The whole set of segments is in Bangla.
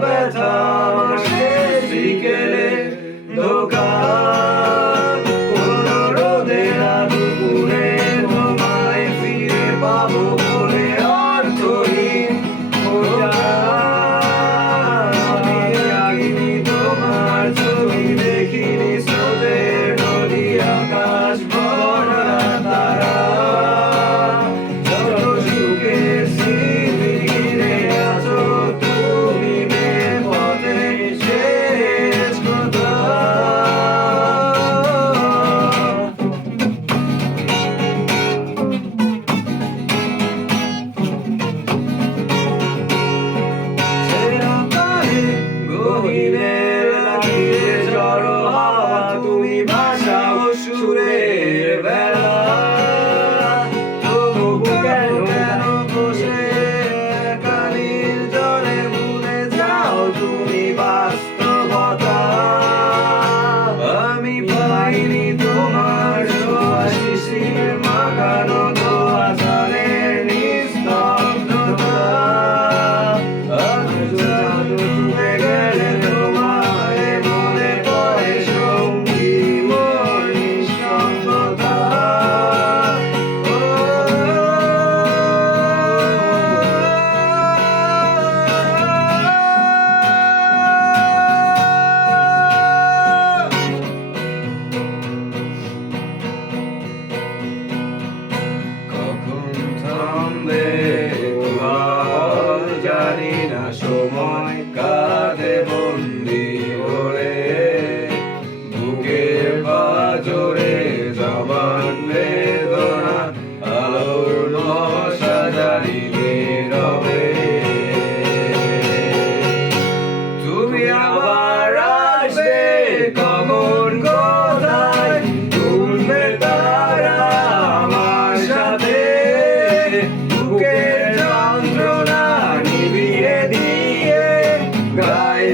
better. যাও তুমি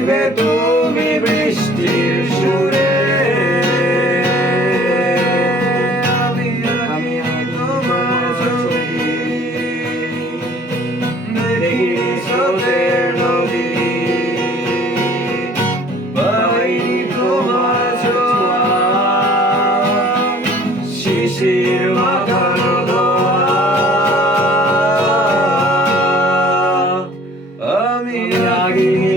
দিবে তুমি বৃষ্টির সুরে। আমি আমি তোমার ছবি। দেখি স্রোতের নদী। পাই আমি রাগিনী